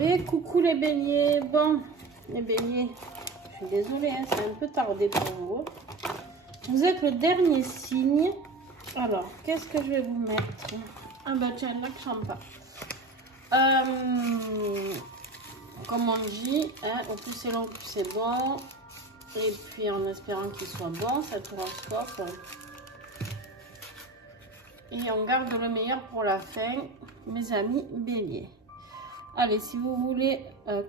Et coucou les béliers. Bon, les béliers, je suis désolée, hein, c'est un peu tardé pour vous. Vous êtes le dernier signe. Alors, qu'est-ce que je vais vous mettre? Ah bah tiens, là que j'en parle. Comme on dit, hein, au plus c'est long, au plus c'est bon. Et puis en espérant qu'il soit bon, cet horoscope. Et on garde le meilleur pour la fin, mes amis béliers. Allez, si vous voulez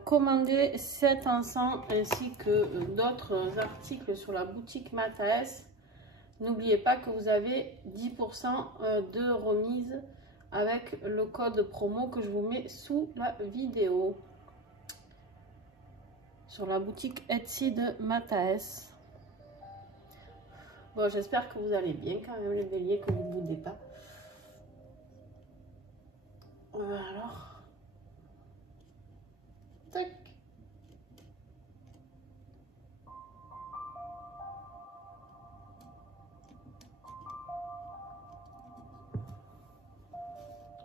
commander cet encens ainsi que d'autres articles sur la boutique Mataes, n'oubliez pas que vous avez 10% de remise avec le code promo que je vous mets sous la vidéo. Sur la boutique Etsy de Mataes. Bon, j'espère que vous allez bien quand même les béliers, que vous ne boudez pas. Alors... Tac.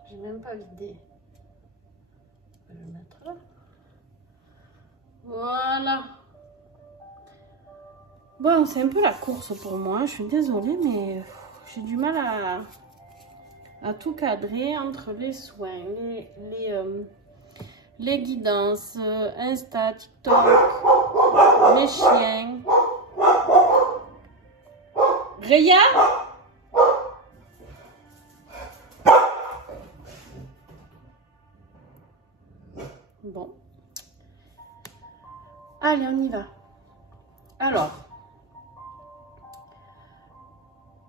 J'ai même pas vidé. Je vais le mettre là. Voilà. Bon, c'est un peu la course pour moi. Je suis désolée, mais j'ai du mal à tout cadrer entre les soins, les guidances, Insta, TikTok, les chiens. Réa? Bon. Allez, on y va. Alors,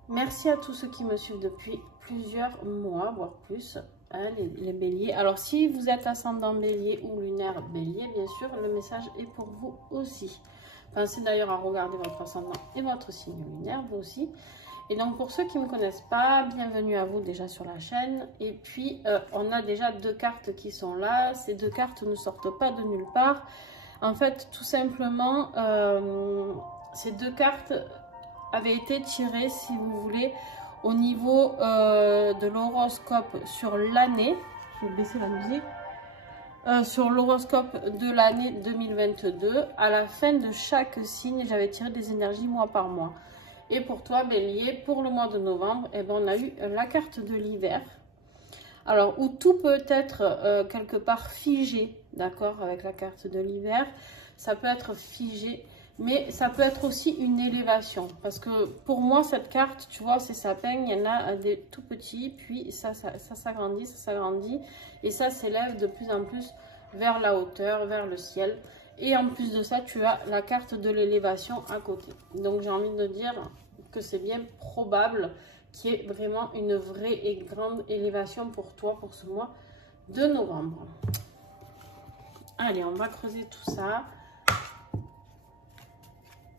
merci à tous ceux qui me suivent depuis plusieurs mois, voire plus. Hein, les béliers. Alors, si vous êtes ascendant bélier ou lunaire bélier, bien sûr, le message est pour vous aussi. Pensez d'ailleurs à regarder votre ascendant et votre signe lunaire, vous aussi. Et donc, pour ceux qui ne me connaissent pas, bienvenue à vous déjà sur la chaîne. Et puis, on a déjà deux cartes qui sont là. Ces deux cartes ne sortent pas de nulle part. En fait, tout simplement, ces deux cartes avaient été tirées, si vous voulez, au niveau de l'horoscope sur l'année. Je vais baisser la musique. Sur l'horoscope de l'année 2022. À la fin de chaque signe, j'avais tiré des énergies mois par mois. Et pour toi, bélier, pour le mois de novembre, eh ben, on a eu la carte de l'hiver. Alors, où tout peut être quelque part figé, d'accord, avec la carte de l'hiver. Ça peut être figé, mais ça peut être aussi une élévation. Parce que pour moi, cette carte, tu vois, ces sapins, il y en a des tout petits, puis ça s'agrandit, et ça s'élève de plus en plus vers la hauteur, vers le ciel. Et en plus de ça, tu as la carte de l'élévation à côté. Donc, j'ai envie de dire que c'est bien probable qu'il y ait vraiment une vraie et grande élévation pour toi, pour ce mois de novembre. Allez, on va creuser tout ça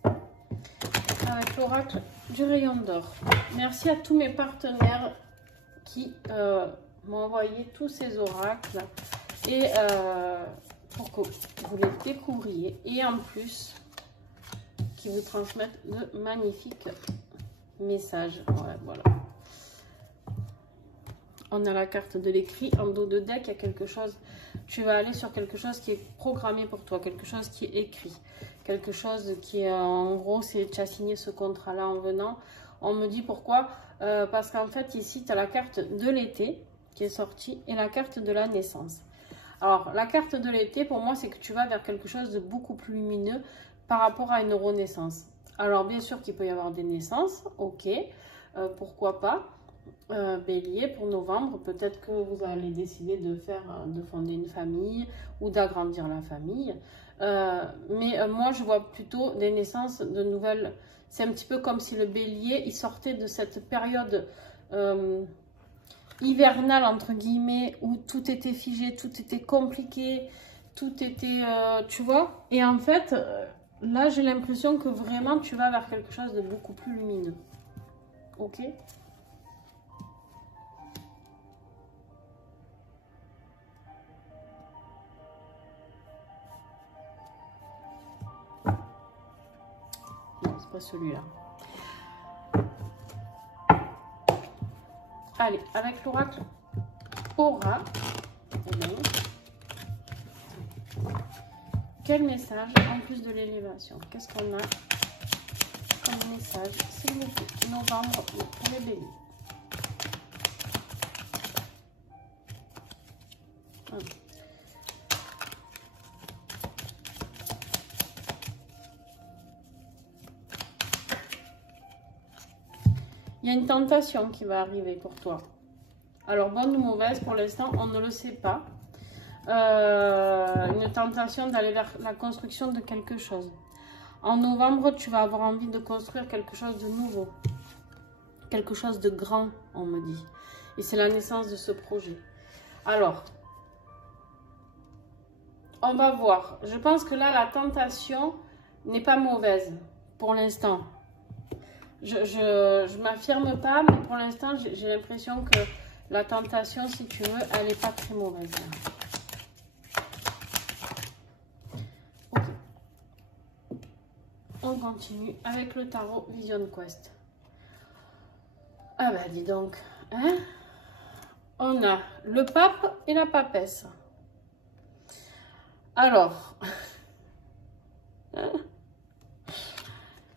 avec l'oracle du rayon d'or. Merci à tous mes partenaires qui m'ont envoyé tous ces oracles et pour que vous les découvriez et en plus qui vous transmettent de magnifiques messages. Ouais, voilà. On a la carte de l'écrit en dos de deck. Il y a quelque chose, tu vas aller sur quelque chose qui est programmé pour toi, quelque chose qui est écrit, quelque chose qui est en gros, c'est tu as signé ce contrat là en venant. On me dit pourquoi, parce qu'en fait ici tu as la carte de l'été qui est sortie et la carte de la naissance. Alors la carte de l'été pour moi c'est que tu vas vers quelque chose de beaucoup plus lumineux par rapport à une renaissance. Alors bien sûr qu'il peut y avoir des naissances, ok, pourquoi pas. Bélier pour novembre, peut-être que vous allez décider de fonder une famille ou d'agrandir la famille, mais moi je vois plutôt des naissances de nouvelles. C'est un petit peu comme si le bélier il sortait de cette période hivernale entre guillemets où tout était figé, tout était compliqué, tout était tu vois, et en fait là j'ai l'impression que vraiment tu vas vers quelque chose de beaucoup plus lumineux. Ok. Pas celui-là. Allez, avec l'oracle Aura, Quel message en plus de l'élévation? Qu'est-ce qu'on a comme message, s'il vous plaît? Novembre pour les béliers. Il y a une tentation qui va arriver pour toi. Alors, bonne ou mauvaise, pour l'instant, on ne le sait pas. Une tentation d'aller vers la construction de quelque chose. En novembre, tu vas avoir envie de construire quelque chose de nouveau. Quelque chose de grand, on me dit. Et c'est la naissance de ce projet. Alors, on va voir. Je pense que là, la tentation n'est pas mauvaise pour l'instant. Je m'affirme pas, mais pour l'instant, j'ai l'impression que la tentation, si tu veux, elle n'est pas très mauvaise. Ok. On continue avec le tarot Vision Quest. Ah bah dis donc, hein? On a le pape et la papesse. Alors,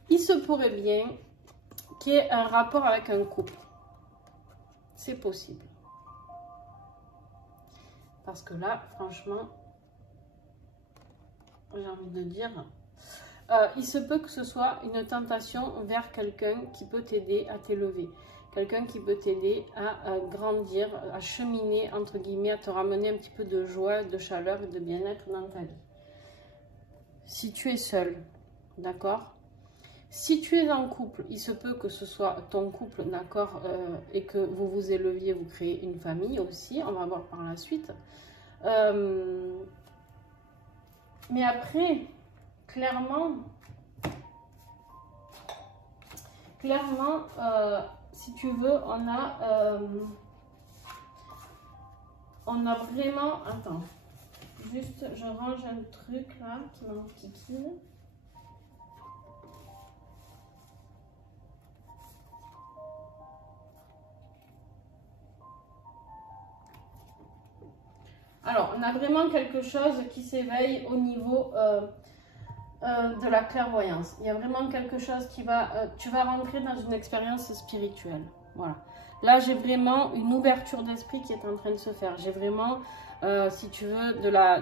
il se pourrait bien qu'il y ait un rapport avec un couple. C'est possible. Parce que là, franchement, j'ai envie de dire, il se peut que ce soit une tentation vers quelqu'un qui peut t'aider à t'élever. Quelqu'un qui peut t'aider à grandir, à cheminer, entre guillemets, à te ramener un petit peu de joie, de chaleur et de bien-être dans ta vie. Si tu es seul, d'accord? Si tu es en couple, il se peut que ce soit ton couple, d'accord, et que vous vous éleviez, vous créez une famille aussi, on va voir par la suite. Mais après, clairement, si tu veux, on a vraiment... Attends, juste, je range un truc là qui m'enquiquine. Alors, on a vraiment quelque chose qui s'éveille au niveau de la clairvoyance. Il y a vraiment quelque chose qui va... tu vas rentrer dans une expérience spirituelle. Voilà. Là, j'ai vraiment une ouverture d'esprit qui est en train de se faire. J'ai vraiment, si tu veux, de la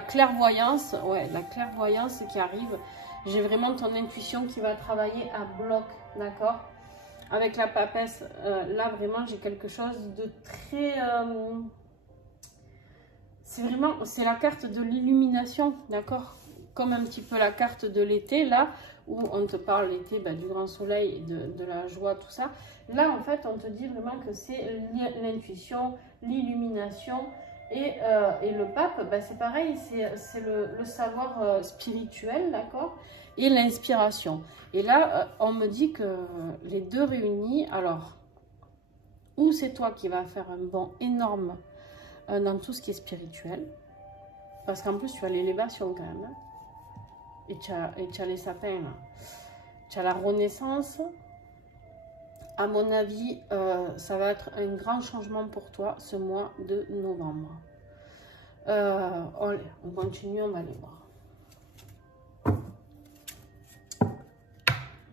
clairvoyance. Ouais, la clairvoyance qui arrive. J'ai vraiment ton intuition qui va travailler à bloc, d'accord? Avec la papesse, là, vraiment, j'ai quelque chose de très... c'est la carte de l'illumination, d'accord? Comme un petit peu la carte de l'été, là, où on te parle l'été, bah, du grand soleil, de la joie, tout ça. Là, en fait, on te dit vraiment que c'est l'intuition, l'illumination. Et le pape, bah, c'est pareil, c'est le savoir spirituel, d'accord? Et l'inspiration. Et là, on me dit que les deux réunis, alors, ou c'est toi qui vas faire un bond énorme dans tout ce qui est spirituel, parce qu'en plus, tu as l'élévation quand même, hein, et tu as les sapins, là. Tu as la renaissance. À mon avis, ça va être un grand changement pour toi ce mois de novembre. On continue, on va aller voir.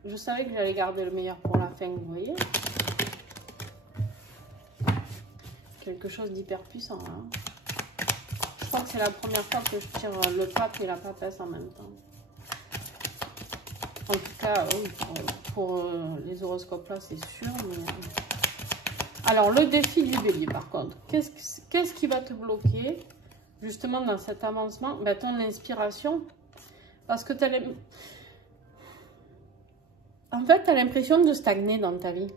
Je savais que j'allais garder le meilleur pour la fin, vous voyez. Quelque chose d'hyper puissant, hein. Je crois que c'est la première fois que je tire le pape et la papesse en même temps. En tout cas, oui, pour les horoscopes là, c'est sûr. Mais... Alors, le défi du bélier, par contre, qu'est-ce qui va te bloquer justement dans cet avancement? Ben, ton inspiration. Parce que en fait, tu as l'impression de stagner dans ta vie.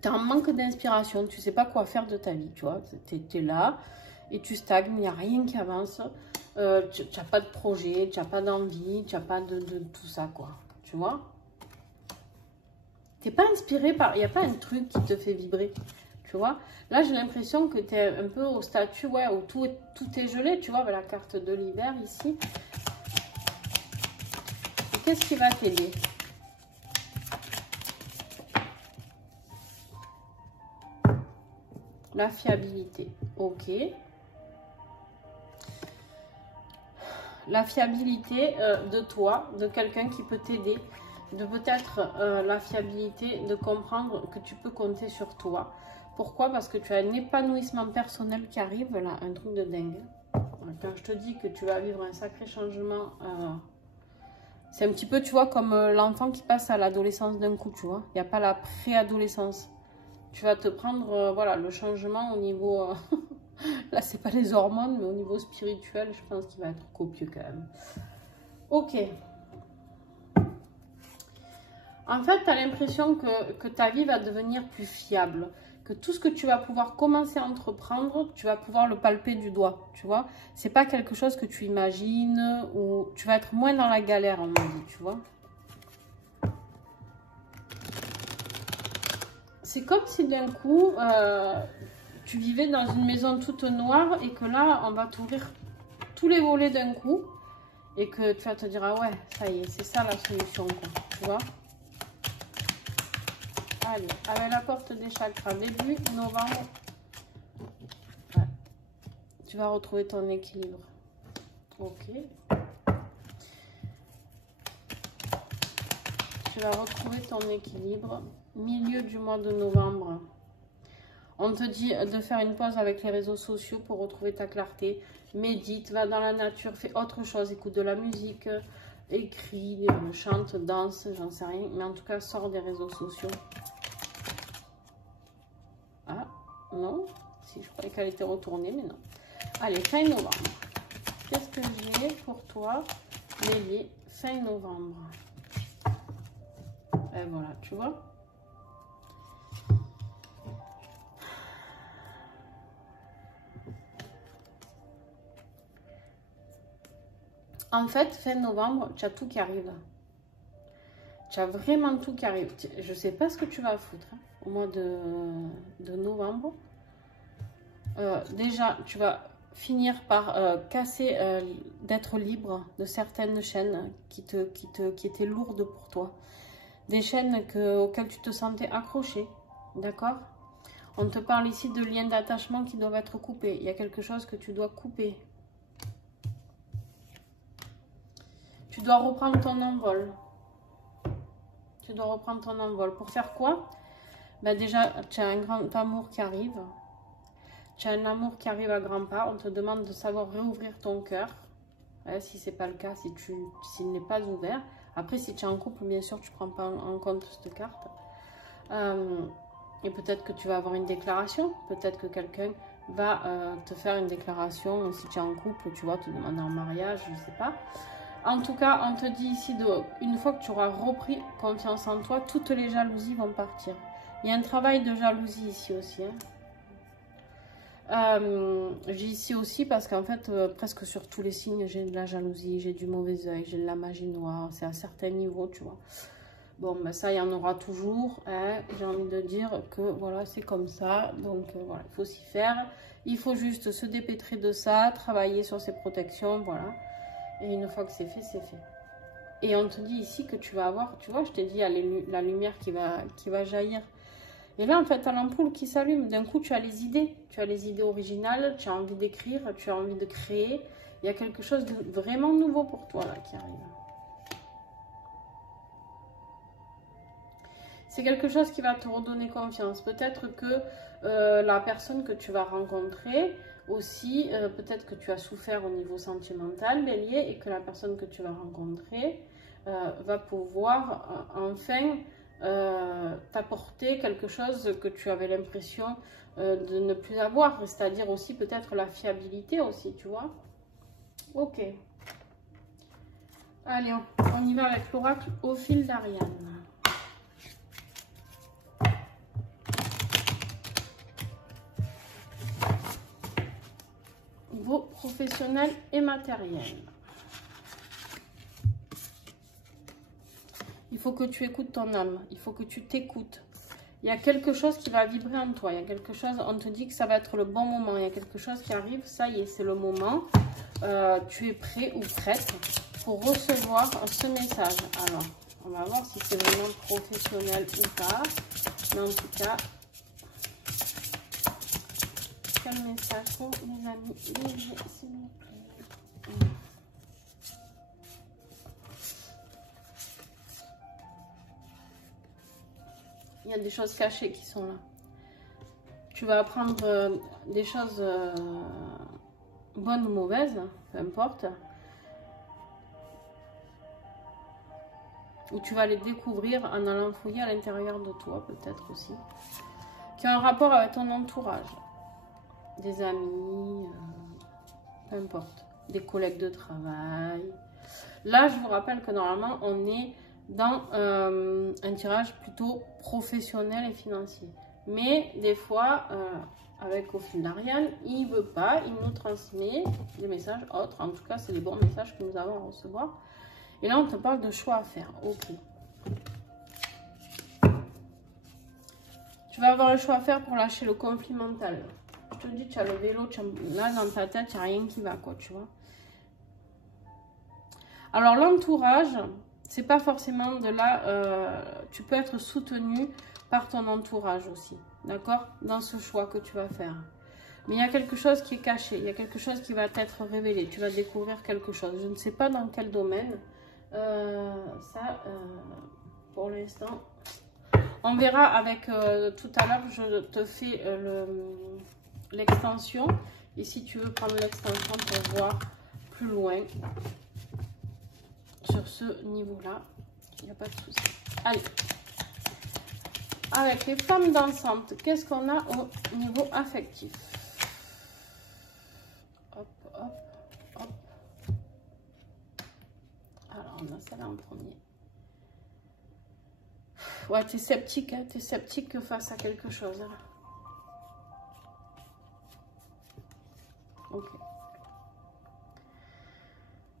Tu as un manque d'inspiration, tu ne sais pas quoi faire de ta vie, tu vois. Tu es là et tu stagnes, il n'y a rien qui avance. Tu n'as pas de projet, tu n'as pas d'envie, tu n'as pas de tout ça, quoi. Tu vois? Tu n'es pas inspiré par... Il n'y a pas un truc qui te fait vibrer, tu vois? Là, j'ai l'impression que tu es un peu au statut, ouais, où tout est gelé, tu vois, avec la carte de l'hiver ici. Qu'est-ce qui va t'aider? La fiabilité, ok. la fiabilité de toi, de quelqu'un qui peut t'aider, de peut-être la fiabilité de comprendre que tu peux compter sur toi. Pourquoi? Parce que tu as un épanouissement personnel qui arrive, là, un truc de dingue. Quand je te dis que tu vas vivre un sacré changement, c'est un petit peu, tu vois, comme l'enfant qui passe à l'adolescence d'un coup, tu vois. Il n'y a pas la préadolescence. Tu vas te prendre, voilà, le changement au niveau... là, c'est pas les hormones, mais au niveau spirituel, je pense qu'il va être copieux quand même. Ok. En fait, tu as l'impression que ta vie va devenir plus fiable. Que tout ce que tu vas pouvoir commencer à entreprendre, tu vas pouvoir le palper du doigt, tu vois. C'est pas quelque chose que tu imagines ou tu vas être moins dans la galère, on m'a dit, tu vois. C'est comme si d'un coup, tu vivais dans une maison toute noire et que là, on va t'ouvrir tous les volets d'un coup et que tu vas te dire, ah ouais, ça y est, c'est ça la solution, quoi, tu vois. Allez, avec la porte des chakras, début novembre, ouais, tu vas retrouver ton équilibre. Ok. Tu vas retrouver ton équilibre. Milieu du mois de novembre. On te dit de faire une pause avec les réseaux sociaux pour retrouver ta clarté. Médite, va dans la nature, fais autre chose, écoute de la musique, écris, chante, danse, j'en sais rien. Mais en tout cas, sors des réseaux sociaux. Ah, non. Si, je croyais qu'elle était retournée, mais non. Allez, fin novembre. Qu'est-ce que j'ai pour toi, Bélier, fin novembre? Et voilà, tu vois. En fait, fin novembre, tu as tout qui arrive. Tu as vraiment tout qui arrive. Je ne sais pas ce que tu vas foutre hein, au mois de novembre. Déjà, tu vas finir par casser, d'être libre de certaines chaînes qui étaient lourdes pour toi. Des chaînes auxquelles tu te sentais accroché. D'accord? On te parle ici de liens d'attachement qui doivent être coupés. Il y a quelque chose que tu dois couper. Tu dois reprendre ton envol. Tu dois reprendre ton envol. Pour faire quoi? Ben déjà, tu as un grand amour qui arrive. Tu as un amour qui arrive à grands pas. On te demande de savoir réouvrir ton cœur. Si ce n'est pas le cas, s'il n'est pas ouvert. Après, si tu es en couple, bien sûr, tu ne prends pas en compte cette carte. Et peut-être que tu vas avoir une déclaration. Peut-être que quelqu'un va te faire une déclaration. Si tu es en couple, tu vois, te demander en mariage, je ne sais pas. En tout cas, on te dit ici, une fois que tu auras repris confiance en toi, toutes les jalousies vont partir. Il y a un travail de jalousie ici aussi. Hein. J'ai ici aussi parce qu'en fait, presque sur tous les signes, j'ai de la jalousie, j'ai du mauvais œil, j'ai de la magie noire. C'est à certains niveaux, tu vois. Bon, ben ça, il y en aura toujours. Hein. J'ai envie de dire que voilà, c'est comme ça. Donc, voilà, il faut s'y faire. Il faut juste se dépêtrer de ça, travailler sur ses protections, voilà. Et une fois que c'est fait, c'est fait. Et on te dit ici que tu vas avoir, tu vois, je t'ai dit, il y a la lumière qui va jaillir. Et là, en fait, tu as l'ampoule qui s'allume. D'un coup, tu as les idées. Tu as les idées originales, tu as envie d'écrire, tu as envie de créer. Il y a quelque chose de vraiment nouveau pour toi, là, qui arrive. C'est quelque chose qui va te redonner confiance. Peut-être que la personne que tu vas rencontrer... Aussi, peut-être que tu as souffert au niveau sentimental, Bélier, et que la personne que tu vas rencontrer va pouvoir enfin t'apporter quelque chose que tu avais l'impression de ne plus avoir, c'est-à-dire aussi peut-être la fiabilité aussi, tu vois. Ok. Allez, on y va avec l'oracle au fil d'Ariane. Professionnel et matériel. Il faut que tu écoutes ton âme, il faut que tu t'écoutes. Il y a quelque chose qui va vibrer en toi, il y a quelque chose, on te dit que ça va être le bon moment, il y a quelque chose qui arrive, ça y est, c'est le moment. Tu es prêt ou prête pour recevoir ce message. Alors, on va voir si c'est vraiment professionnel ou pas, mais en tout cas... Quel message pour les amis légers, s'il vous plaît. Il y a des choses cachées qui sont là. Tu vas apprendre des choses bonnes ou mauvaises, peu importe. Ou tu vas les découvrir en allant fouiller à l'intérieur de toi, peut-être aussi. Qui ont un rapport avec ton entourage. Des amis, peu importe. Des collègues de travail. Là, je vous rappelle que normalement, on est dans un tirage plutôt professionnel et financier. Mais des fois, avec au fil d'Ariane, il ne veut pas, il nous transmet des messages autres. En tout cas, c'est les bons messages que nous avons à recevoir. Et là, on te parle de choix à faire. Ok. Tu vas avoir le choix à faire pour lâcher le conflit mental. Je te dis, tu as le vélo, là, dans ta tête, il n'y a rien qui va, quoi, tu vois. Alors, l'entourage, c'est pas forcément de là... tu peux être soutenu par ton entourage aussi, d'accord? Dans ce choix que tu vas faire. Mais il y a quelque chose qui est caché, il y a quelque chose qui va t'être révélé. Tu vas découvrir quelque chose. Je ne sais pas dans quel domaine. Pour l'instant, on verra avec tout à l'heure. Je te fais l'extension, et si tu veux prendre l'extension pour voir plus loin sur ce niveau là, il n'y a pas de souci. Allez, avec les femmes dansantes, qu'est-ce qu'on a au niveau affectif? Hop, hop, hop. Alors, on a celle-là en premier. Ouais, tu es sceptique, hein, tu es sceptique face à quelque chose. Hein. Ok.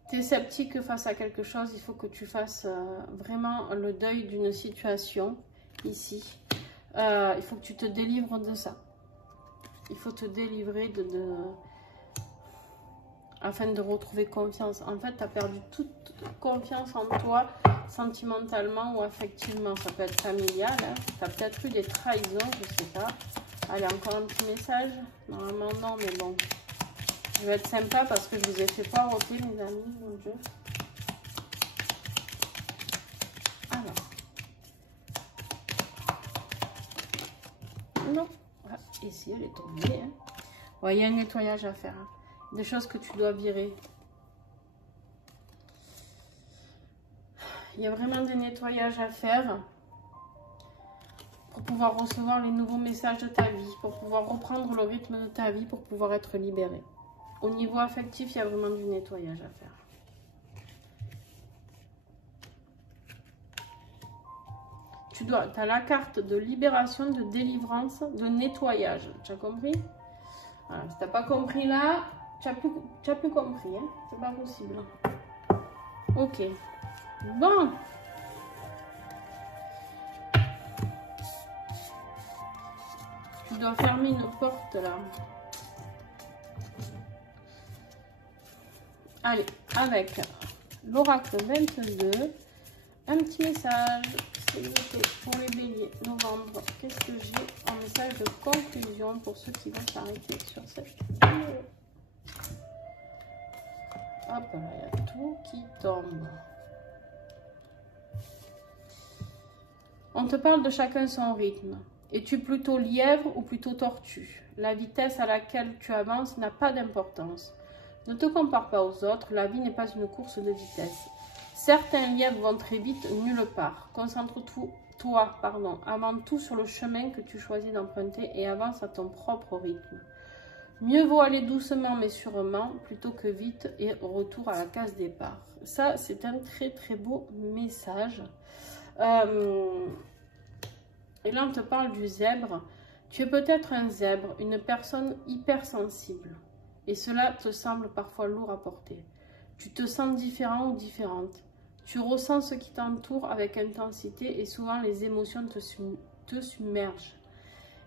Tu es sceptique face à quelque chose, il faut que tu fasses vraiment le deuil d'une situation ici. Il faut que tu te délivres de ça. Il faut te délivrer afin de retrouver confiance. En fait, tu as perdu toute confiance en toi, sentimentalement ou affectivement. Ça peut être familial. Hein. Tu as peut-être eu des trahisons, je sais pas. Allez, encore un petit message. Normalement, non, mais bon. Je vais être sympa parce que je vous ai fait poireauter, mes amis, mon Dieu. Alors. Non. Ah, ici, elle est tombée. Hein. Ouais, il y a un nettoyage à faire. Hein. Des choses que tu dois virer. Il y a vraiment des nettoyages à faire pour pouvoir recevoir les nouveaux messages de ta vie, pour pouvoir reprendre le rythme de ta vie, pour pouvoir être libéré. Au niveau affectif, il y a vraiment du nettoyage à faire. Tu as la carte de libération, de délivrance, de nettoyage. Tu as compris? Voilà, si tu n'as pas compris là, tu n'as plus compris. Hein? C'est pas possible. Ok. Bon. Tu dois fermer une porte là. Allez, avec l'oracle 22, un petit message, s'il vous plaît, pour les béliers, novembre. Qu'est-ce que j'ai en message de conclusion pour ceux qui vont s'arrêter sur cette vidéo? Hop, là, il y a tout qui tombe. On te parle de chacun son rythme. Es-tu plutôt lièvre ou plutôt tortue? La vitesse à laquelle tu avances n'a pas d'importance. Ne te compare pas aux autres, la vie n'est pas une course de vitesse. Certains lièvres vont très vite nulle part. Concentre-toi avant tout sur le chemin que tu choisis d'emprunter et avance à ton propre rythme. Mieux vaut aller doucement mais sûrement plutôt que vite et retour à la case départ. Ça, c'est un très très beau message. Et là, on te parle du zèbre. Tu es peut-être un zèbre, une personne hypersensible. Et cela te semble parfois lourd à porter. Tu te sens différent ou différente. Tu ressens ce qui t'entoure avec intensité et souvent les émotions te submergent.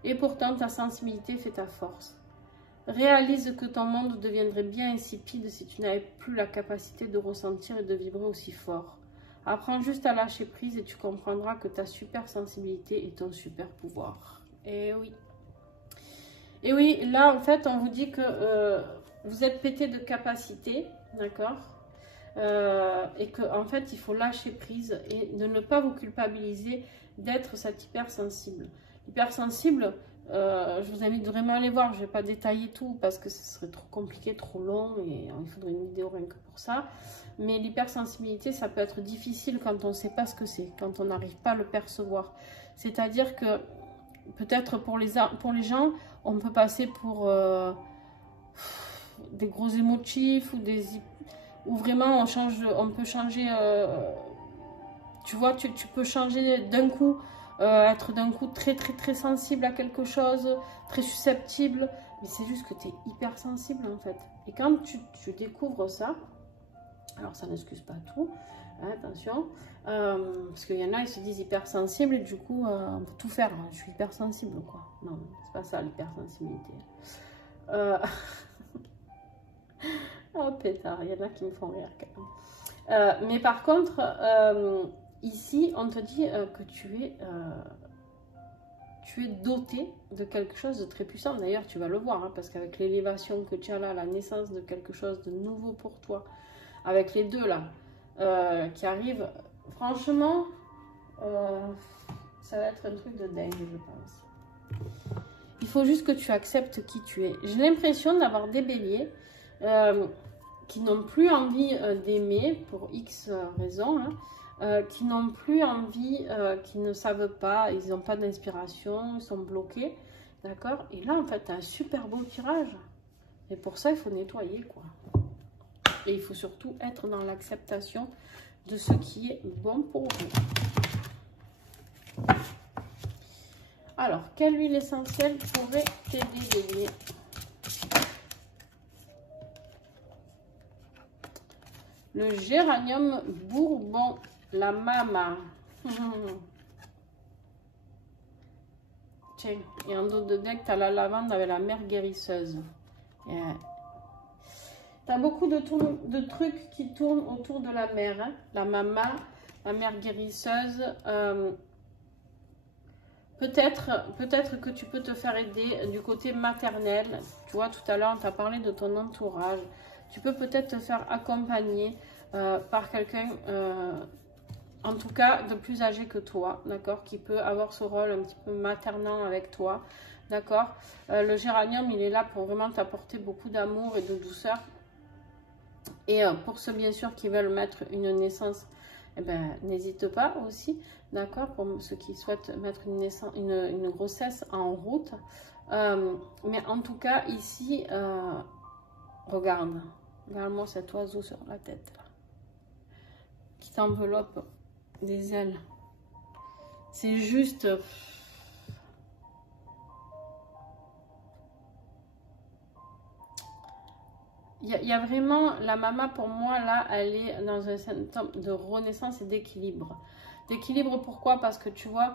Et pourtant, ta sensibilité fait ta force. Réalise que ton monde deviendrait bien insipide si tu n'avais plus la capacité de ressentir et de vibrer aussi fort. Apprends juste à lâcher prise et tu comprendras que ta super sensibilité est ton super pouvoir. Et oui. Et oui, là, en fait, on vous dit que vous êtes pété de capacité, d'accord? Et qu'en fait, il faut lâcher prise et de ne pas vous culpabiliser d'être cet hypersensible. L'hypersensible, je vous invite vraiment à aller voir. Je ne vais pas détailler tout parce que ce serait trop compliqué, trop long et il faudrait une vidéo rien que pour ça. Mais l'hypersensibilité, ça peut être difficile quand on ne sait pas ce que c'est, quand on n'arrive pas à le percevoir. C'est-à-dire que peut-être pour les gens, on peut passer pour des gros émotifs ou vraiment on peut changer. Tu vois, tu peux changer d'un coup, être d'un coup très sensible à quelque chose, très susceptible. Mais c'est juste que tu es hypersensible en fait. Et quand tu découvres ça, alors ça n'excuse pas tout, hein, attention, parce qu'il y en a, ils se disent hypersensibles et du coup, on peut tout faire. Je suis hypersensible quoi. Non, c'est pas ça l'hypersensibilité. Oh pétard, il y en a qui me font rire quand même. Mais par contre, ici, on te dit que tu es doté de quelque chose de très puissant. D'ailleurs, tu vas le voir, hein, parce qu'avec l'élévation que tu as là, la naissance de quelque chose de nouveau pour toi, avec les deux là, qui arrivent, franchement, ça va être un truc de dingue, je pense. Il faut juste que tu acceptes qui tu es. J'ai l'impression d'avoir des béliers qui n'ont plus envie d'aimer pour X raisons, hein, qui n'ont plus envie, qui ne savent pas, ils n'ont pas d'inspiration, ils sont bloqués, d'accord? Et là, en fait, tu as un super beau tirage. Et pour ça, il faut nettoyer, quoi. Et il faut surtout être dans l'acceptation de ce qui est bon pour vous. Alors, quelle huile essentielle pourrait t'aider, bélier? Le géranium bourbon, la mama. Tiens, et en dos de deck, tu as la lavande avec la mère guérisseuse. Yeah. Tu as beaucoup de trucs qui tournent autour de la mère. Hein? La mama, la mère guérisseuse. Peut-être que tu peux te faire aider du côté maternel. Tu vois, tout à l'heure, on t'a parlé de ton entourage. Tu peux peut-être te faire accompagner par quelqu'un, en tout cas, de plus âgé que toi, d'accord, qui peut avoir ce rôle un petit peu maternant avec toi, d'accord. Le géranium, il est là pour vraiment t'apporter beaucoup d'amour et de douceur. Et pour ceux, bien sûr, qui veulent mettre une naissance, eh ben, n'hésite pas aussi, d'accord, pour ceux qui souhaitent mettre une grossesse en route. Mais en tout cas, ici, regarde-moi cet oiseau sur la tête, là, qui t'enveloppe des ailes. C'est juste... Il y a vraiment, la mama pour moi, là, elle est dans un symptôme de renaissance et d'équilibre. D'équilibre, pourquoi? Parce que tu vois,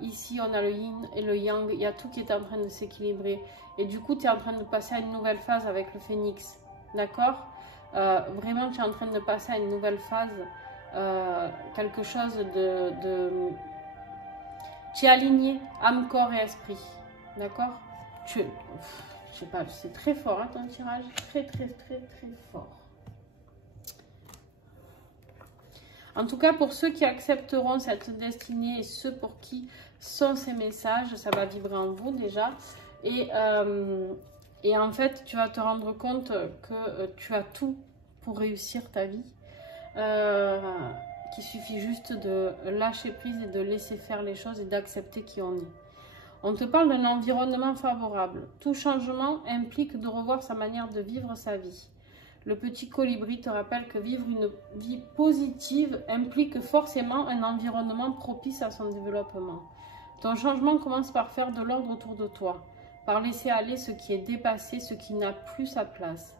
ici, on a le yin et le yang. Il y a tout qui est en train de s'équilibrer. Et du coup, tu es en train de passer à une nouvelle phase avec le phénix. D'accord? Vraiment, tu es en train de passer à une nouvelle phase. Quelque chose de... Tu es aligné, âme, corps et esprit. D'accord? Je sais pas, c'est très fort, hein, ton tirage. Très fort. En tout cas, pour ceux qui accepteront cette destinée et ceux pour qui sont ces messages, ça va vibrer en vous déjà. Et en fait, tu vas te rendre compte que tu as tout pour réussir ta vie. Qu'il suffit juste de lâcher prise et de laisser faire les choses et d'accepter qui on est. On te parle d'un environnement favorable. Tout changement implique de revoir sa manière de vivre sa vie. Le petit colibri te rappelle que vivre une vie positive implique forcément un environnement propice à son développement. Ton changement commence par faire de l'ordre autour de toi, par laisser aller ce qui est dépassé, ce qui n'a plus sa place.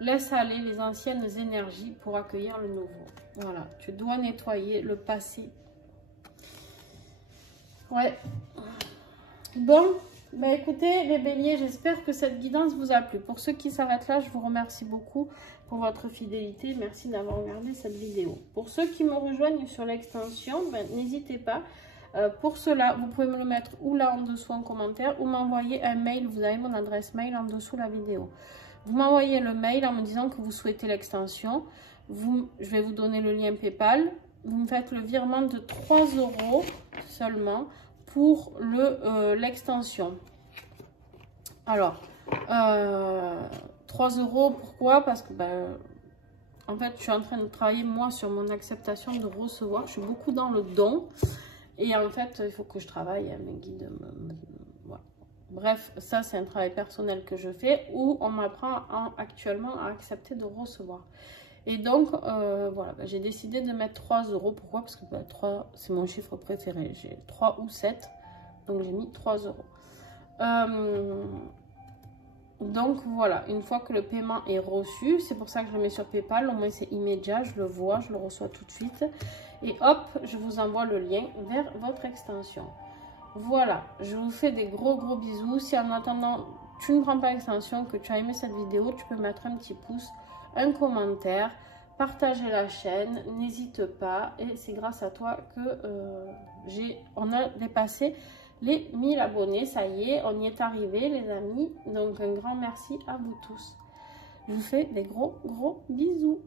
Laisse aller les anciennes énergies pour accueillir le nouveau. Voilà, tu dois nettoyer le passé. Ouais. Bon, bah écoutez les béliers, j'espère que cette guidance vous a plu. Pour ceux qui s'arrêtent là, je vous remercie beaucoup pour votre fidélité. Merci d'avoir regardé cette vidéo. Pour ceux qui me rejoignent sur l'extension, ben, n'hésitez pas. Pour cela, vous pouvez me le mettre ou là en dessous en commentaire ou m'envoyer un mail. Vous avez mon adresse mail en dessous la vidéo. Vous m'envoyez le mail en me disant que vous souhaitez l'extension. Je vais vous donner le lien PayPal. vous me faites le virement de 3 € seulement pour l'extension. Alors, 3 €, pourquoi? Parce que, en fait, je suis en train de travailler, moi, sur mon acceptation de recevoir. Je suis beaucoup dans le don. Et en fait, il faut que je travaille. Mes guides voilà. Bref, ça, c'est un travail personnel que je fais où on m'apprend actuellement à accepter de recevoir. Et donc, voilà, j'ai décidé de mettre 3 €. Pourquoi? Parce que 3, c'est mon chiffre préféré. J'ai 3 ou 7. Donc, j'ai mis 3 €. Donc voilà, une fois que le paiement est reçu, c'est pour ça que je le mets sur PayPal, au moins c'est immédiat, je le vois, je le reçois tout de suite. Et hop, je vous envoie le lien vers votre extension. Voilà, je vous fais des gros bisous. Si en attendant, tu ne prends pas l'extension, que tu as aimé cette vidéo, tu peux mettre un petit pouce, un commentaire, partager la chaîne, n'hésite pas. Et c'est grâce à toi que on a dépassé les 1000 abonnés, ça y est, on y est arrivé les amis. Donc un grand merci à vous tous. Je vous fais des gros bisous.